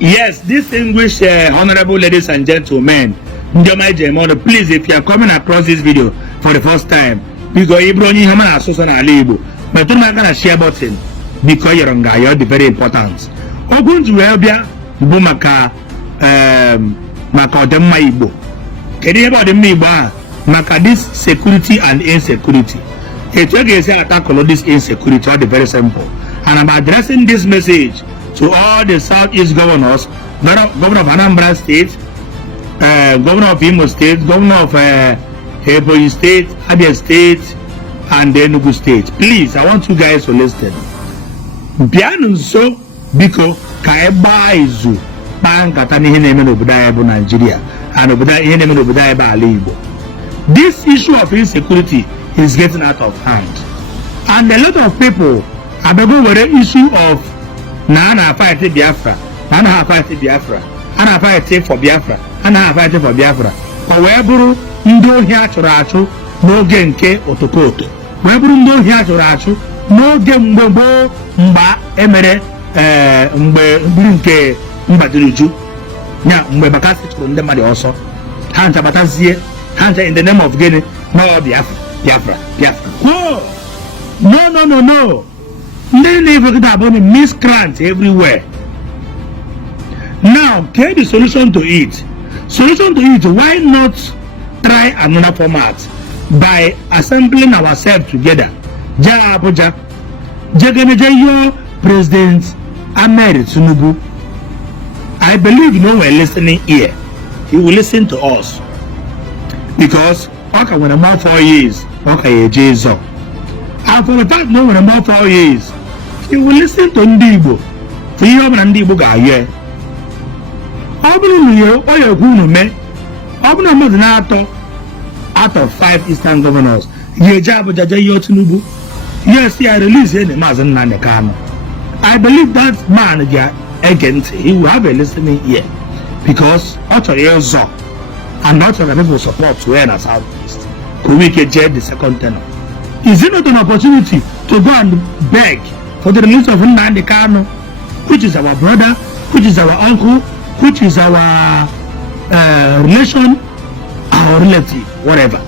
Yes, distinguished honorable ladies and gentlemen, please, if you are coming across this video for the first time, because Igbo Igbo, but don't make a share button because you're on you're very important. Ogun to Elbia, Bumaka, Maka Demma Igbo. Can you about the Miba? Maka this security and insecurity. It's a attack on this insecurity, all the very simple. And I'm addressing this message to all the Southeast governors, Governor of Anambra State, Governor of Imo State, Governor of Ebonyi State, Abia State, and Enugu State. Please, I want you guys to listen. Bianunso biko kaeba izu bankata ni hene meno budaya bu Nigeria and budaya hene meno budaya ba Igbo. This issue of insecurity is getting out of hand, and a lot of people are going with the issue of na fight Biafra, na fight Biafra, na fight for Biafra, na fight for Biafra. However, ndo hi achoro achu n'oge nke otokoto. However, ndo hi achoro achu n'oge mgbegbo mgba emere mgbe nke mbadiruju nya mgbe bakasi chụrụ ndị mmadụ ọsọ ha ncha batazie ha ncha in the name of gịnị no Biafra. No. Ndị na-efekọta abụọ miscreants everywhere. Now, get the solution to it. Why not try another format by assembling ourselves together? Abuja, Jaganejayo, President Ahmed Tinubu. I believe no one listening here. He will listen to us. Because okay, when I'm out 4 years, okay, Jesus. And for the fact no when I'm out 4 years, he will listen to Ndi Igbo. For you have Ndi Igbo guy here. Out of 5 Eastern governors, yes, I release Mazi Nnamdi Kanu. I believe that man again, he will have a listening ear because actually and not other people support to earn a Southeast. Could we get the second tenor? Is it not an opportunity to go and beg for the release of Nnamdi Kanu, which is our brother, which is our uncle, which is our relation, our relative, whatever.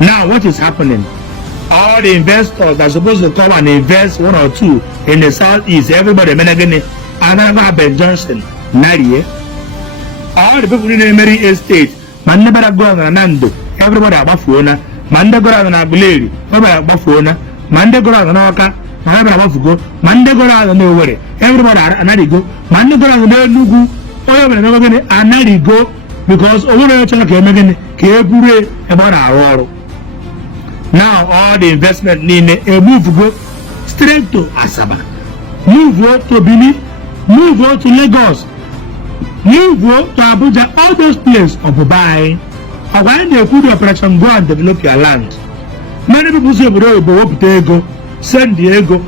Now, what is happening? All the investors are supposed to come and invest 1 or 2 in the Southeast. Everybody, and Ben Johnson, Nadia. All the people in the Mary Estate, Mandabara Gona Nando, everybody about Fuona, Mandagora and Abuleri, everybody about Fuona, Mandagora and Oka, Mandagora, Mandagora and nowhere, everybody Anadigo, Mandagora and Nugu, everybody Anadigo, because over the Chaka Megan, Kebure, about our. Now all the investment need a move go straight to Asaba, move to Bini, move to Lagos, move to Abuja, all those places of buying. Or when they put the operation, go and develop your land. Many people say, go, San Diego,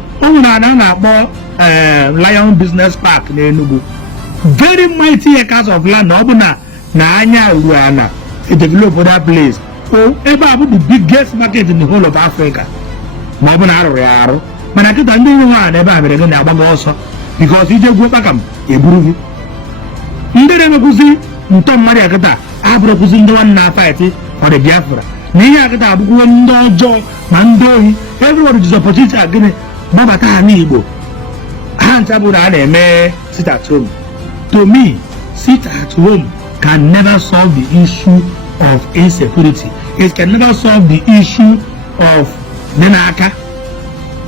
Lion Business Park, very mighty acres of land, Obuna, Nanya, Luana, to develop for that place. Oh, ever the biggest market in the whole of Africa. Mabuna Raro, but I can't do one ever also because he just go back a brew. In the name of Guzi, Tom Mariakata, Abra Guzin the one now fighting for the Biafra. Niakata, Bundo, Joe, Mandoi, everyone is opportunity again. Babata Igbo. Hantabura may sit at home. To me, sit at home can never solve the issue of insecurity. It can never solve the issue of Nenaka.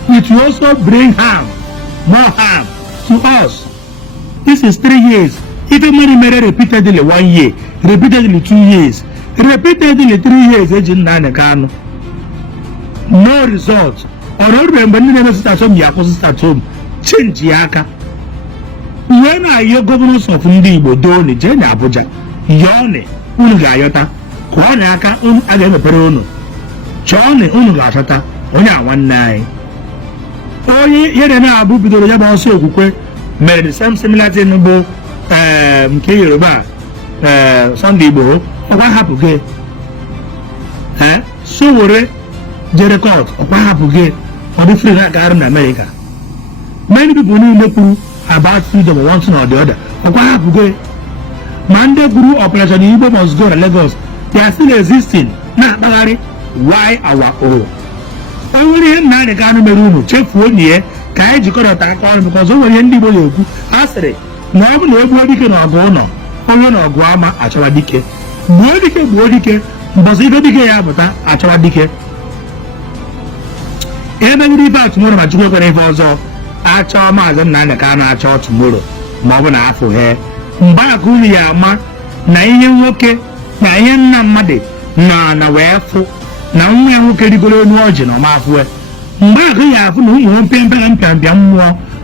It will also bring harm, more harm to us. This is 3 years. If a money made repeatedly 1 year, repeatedly 2 years, repeatedly 3 years, no result. Or remember, never sit at home, you sit at home. Change Yaka. When are your governors of Ndi Igbo, Doni, Jenny Abuja, Yone, Unugayota, Kwanaka, Again, Perono, Johnny Unugatata, Onya 19. Oh, yet Abu Bido also made the same similar thing about Yoruba, Sunday Igbo. What happened? So were Jericho, what happened? Or the free garden in America. Many people knew about freedom or one thing or the other. Mande Guru Operation Igbo must go to Lagos. They are still existing. Why our own? Only Nnamdi Kanu merumu check 1 year. Kai jikọrọ ta aka ọnụ because o nwere ndị Igbo na-ekwu asịrị na ọ bụ na egbuo dike na ọgụ ụlọ onye na ọgụ ama achọwa dike gbuo dike mbọsị ife dike ya pụta achọwa dike emegide ife atụmụrụ ma Chukwu ekwere ife ọzọ achọọ Mazi Nnamdi Kanu achọọ tụmụrụ ma ọ bụ na afọ he mgbe aka unu ya ama na ihe nwoke na ihe nna mmadụ na wee fụ na nwa ya nwoke rigoro elu ọjị na ọmafue mgbe ahụ ya afụ na ụmụ mpịa mmụọ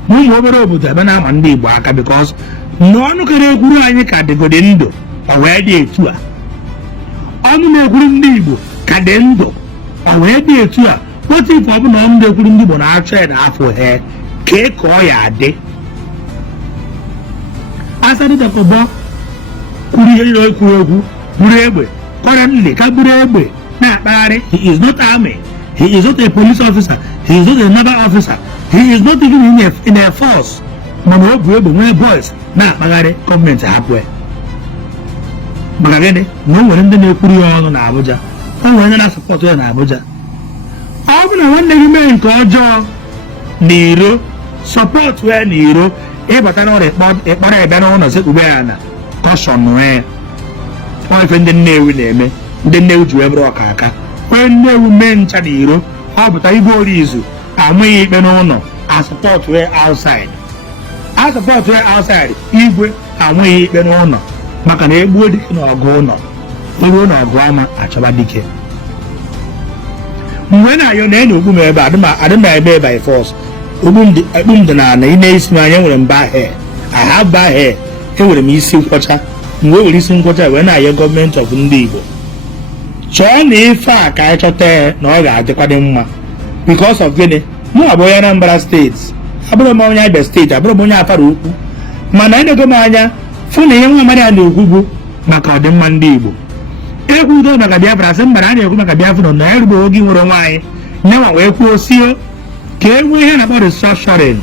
na ụmụ obere obodo ebe na-ama ndị Igbo aka bikos na ọnụ kere ekwuru anyị ka dịgodi ndụ ọ wee dị etu a ọnụ na-ekwuru ndị Igbo ka dị ndụ ọ wee dị etu a otu ife ọ bụ na ọnụ na-ekwuru ndị Igbo na-achọ ya n'afọ he kee ka ọ ya adị asadịdakọbọ kwuru ihe niile kwuru okwu buru egbe currently ka buru egbe na-akpagharị. He is not army. He is not a police officer. He is not a naval officer. He is not even in a force. Mana o bu egbe nwee boys na-akpagharị gọọmenti hapụ maka gịnị na o nwere ndị na-ekwuru ya ọnụ na Abuja, o nwere ndị na-asọpọtụ ya na Abuja. Ọ bụ na nwanne gị mee nke ọjọọ n'iro sọpọtụ ya n'iro ịbata n'ọrụ ịkpara ebe n'ụlọ sekpube ya na kọshọn nwee ọ ife ndị Nnewi na-eme. Ndị Nnewi ji wee bụrụ ọka aka onye Nnewi mee ncha n'iro ọ pụta igwe orizu amụghị ikpe n'ụlọ asọpọtụ ya outside igwe amụghị ikpe n'ụlọ maka na egbuo dike na ọgụ ụlọ eruo na ọgụ ama achọba dike. Mgbe na-ayọ na enyi okpu m ebe adịma ebe by force okpu m dị na ị na-esi m anya nwere m baa hair I have baa hair enwere m isi nkwọcha mgbe were isi nkwọcha wee na-ayọ gọọmenti of ndị Igbo chọọ na ife a ka anyị chọta na ọ ga-adịkwa dị mma because of gịnị mụ abụ onye Anambra steeti abụrụ m onye Abia steeti abụrụ m onye Afara Ukwu mana anyị na-ego m anya fụ na ihe nwa amadi a na-ekwu bụ maka ọdịmma ndị Igbo ekwudo maka Biafra sị mba na a na-ekwu maka Biafra na ya rugbo oge nwere nwaanyị nyanwa wee kwuo sio ka e nwee ihe na-akpọ restructuring.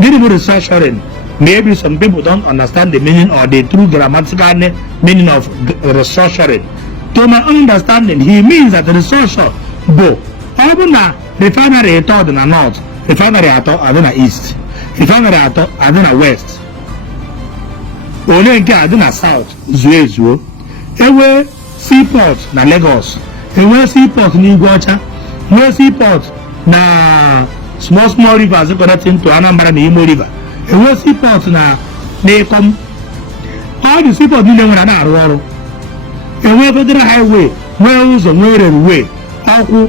Gịnị bụ restructuring? Maybe some people don't understand the meaning or the true grammatical meaning of restructuring. To my understanding, he means that the restructure bụ ọ bụ na refinery atọ dị na north, refinery atọ adị na east, refinery atọ adị na west, ole nke adị na south zuo ezuo. Enwee seaport na Lagos, enwee seaport na Igweọcha, nwee seaport na small rivers connecting to Anambra na Imo River, enwee seaport na Ikom. All the seaport niile nwere na-arụ ọrụ. Enwee federal highway, nwee ụzọ, nwee railway. Ọkwụ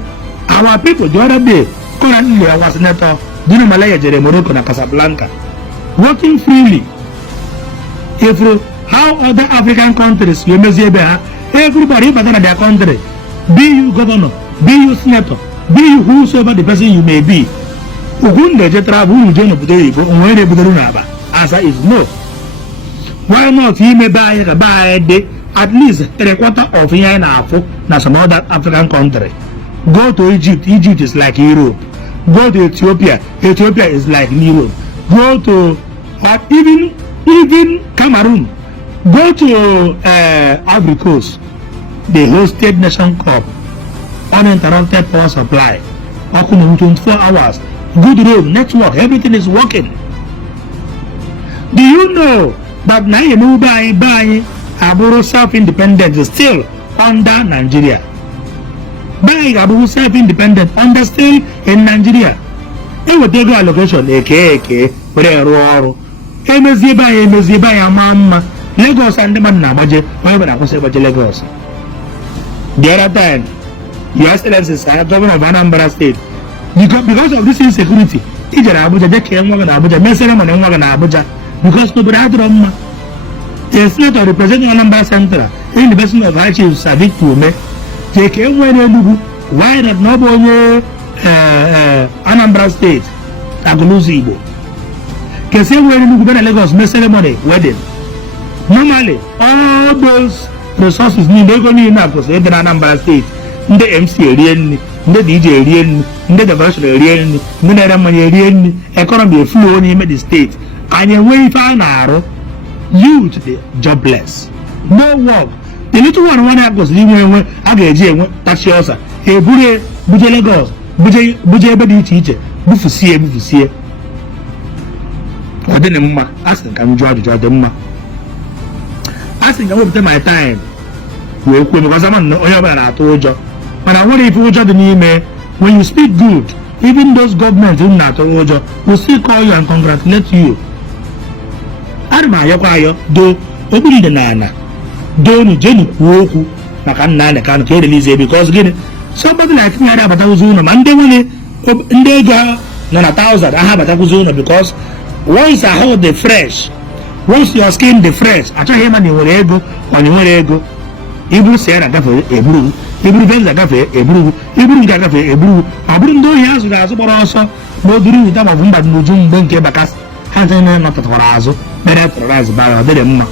our people the other day currently our senator Dino Malaya jere Morocco na Casablanca working freely. If how other African countries you emezi ebe ha everybody ịbata na their country, be you governor, be you senator, be you whosoever the person you may be, Ugunda je travel uje n'obodo Igbo onwe na-ebudoro n'aba. Answer is no. Why not ime buy at least 3/4 of ihe anyị na-afụ na some other African country. Go to Egypt is like Europe. Go to Ethiopia is like Europe. Go to even Cameroon. Go to Ivory Coast. They hosted Nation Cup, uninterrupted power supply, 24 hours, good road, network, everything is working. Do you know that now buying Aburo self-independent is still under Nigeria? Buying Aburo self-independent under still in Nigeria. It would take allocation, aka ọrụ. Emezi buying ama Lagos and the man Nabaje, why would I say about Lagos? The other time, Your Excellency, Governor of Anambra State, because of this insecurity, Abuja came over Abuja, Messerem and Abuja, because nobody had Roma. The senator representing Anambra Central, in the person of Ishi Sadik to me, they came why not Nobo Anambra State, Aguluzi Igbo. Can say where you go to Lagos, ceremony, wedding. Normally, all those resources need enough to say the Anambra State, the MC area, the DJ area, the diversion area, the money area, economy flow in the state. anyị enwe ife a na-arụ youth dị jobless no work the little one nwanne ya gosiri inwe a ga-eji enwe tachi ọsa eburu buje Lagos buje ebe dị iche iche bufusie ọ dị mma a sị ka m jụọ ajụjụ ọ dị mma a sị ka m wepụta my time wee kwuo because ama na onye ọbụla na-atụ ụjọ mana nwere ife ụjọ dị n'ime when you speak good even those government na-atụ ụjọ will still call you and congratulate you. Ana m ayọkwa ayọ do okpuru ide na ana donu jenu kwuo okwu maka Nnamdi Kanu ka erelize because gịnị somebody like me ada abatakwuzi ụlọ ma ndị nwere ndị ego nọ na 1000 aha abatakwuzi ụlọ because once I hold the fresh once your skin the fresh achọghị ịma na ị nwere ego ma na ị nwere ego iburu Sierra gafee eburu iburu Venza gafee eburu iburu nke gafee eburu ọ bụrụ ndị ohi azụ ga-azụ gbara ọsọ ma o duru nwita ma ọ bụ mgbada n'uju mgbe nke bakasị ha nche na-anọtatakwara azụ mere terrorize bara ọ dịrị mma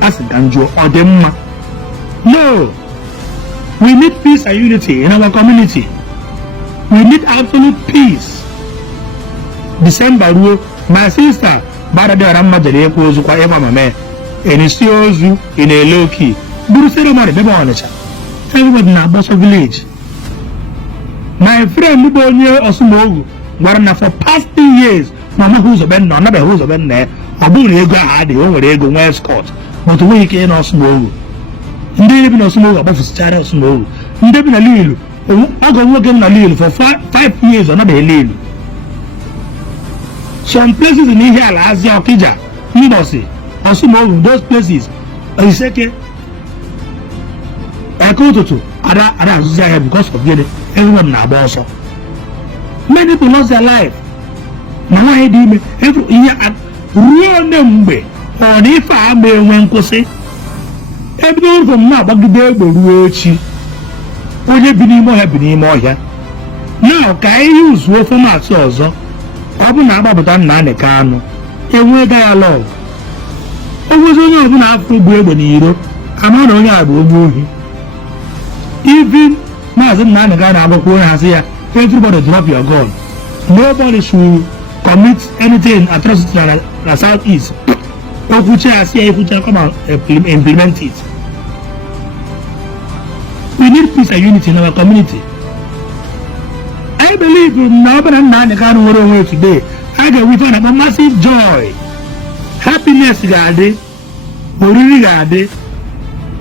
a sị ka njụọ ọ dị mma no we need peace and unity in our community we need absolute peace. December ruo my sister gbara dị ọra mma jere ekwu ozu kwa ịgba mame enisi ozu ị na-ele oki buru ceremony bebe Ọnịcha everybody na-agbọsọ village. My friend bụ onye Ọsụmogu gwara na for past 3 years na ọmaghị ụzọ be nna ọ nabeghị ụzọ be nna ya ọ bụrụ na ego ahụ adịghị o nwere ego nwee escort but onweghị ike na Ọsụmogu ndị bi na Ọsụmogu agbafụsichara Ọsụmogu ndị bi na Lilu ọgọ nwoke na Lilu for 5 years ọ nabeghị Lilu. Some places in ihe ala Azia Okija Mbosi Ọsụmogu those places Iseke aka ụtụtụ ada azụzi ahịa because of gịnị everyone na-agba ọsọ. Many people lost their life na nwaanyị dị ime ihe ruo ne mgbe ọ na ife a ma enwe nkwụsị ebido ụzọ m na-agbagide egbe ruo echi onye bi n'ime ọhịa bi n'ime ọhịa na ka ihe uzuo fọmatị ọzọ ọ bụ na agbapụta Nnamdi Kanu enwe dialogue ogozi onye ọbụla afọ ugbo egbe n'iro ama na onye a bụ onye ohi even Mazi Nnamdi Kanu agbakwa onye ha sị ya everybody drop your gun nobody should commit anything atrocity na southeast okwuche ya si ya ekwuche come and implement it. We need peace and unity in our community. I believe na ọbụna Nnamdi Kanu nwere onwe today a ga-enwe na massive joy happiness ga-adị oriri ga-adị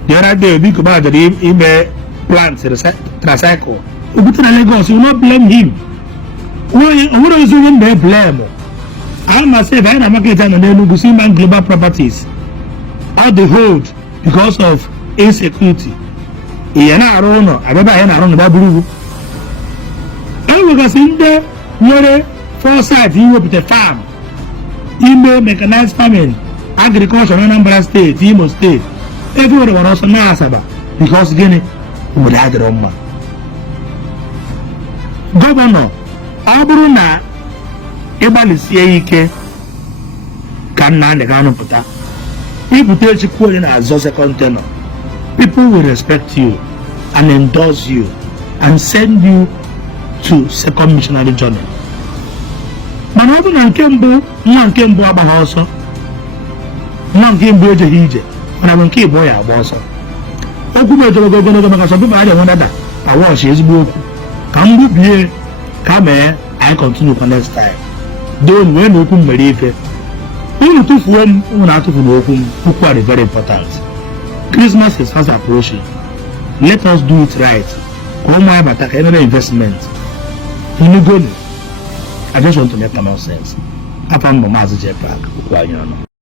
the other day biko ba jere ime plant tricycle obute na Lagos you not blame him onwere ozi onye mbe blame ama say if I na market na Enugu see man global properties all the hold because of insecurity ihe na-arụ ụlọ ababa ihe na-arụ n'ụba buru enwegasị ndị nwere foresight iwepụta farm ime mechanized farming agriculture na Anambra State Imo State everywhere gbara ọsọ na Asaba because gịnị obodo adịrọ mma. Gọvanọ ọ bụrụ na ịgbalịsie ike ka Nnamdi Kanu pụta ibute echikwu onye na-azọ second tenor people will respect you and endorse you and send you to second missionary journey. Mana ọ bụ na nwa nke mbụ agbaghị ọsọ nwa nke mbụ ejeghị ije mana bụ nke ịbụ ya agba ọsọ okwu m ejoro ogologo maka sọ people adịghị nwedada awọchi ezigbo okwu ka m gbubie ka mee anyị continue for next time don wee na okwu m mere ife unu tụfuo m unu na-atụfu na okwu m okwu are very important. Christmas is fast approaching. Let us do it right. Ka ụmụ ya bata ka enwere investment inugonu. I just want to make common sense. Afọ mbọ Mazi Jpac okwu anyị ọnụ.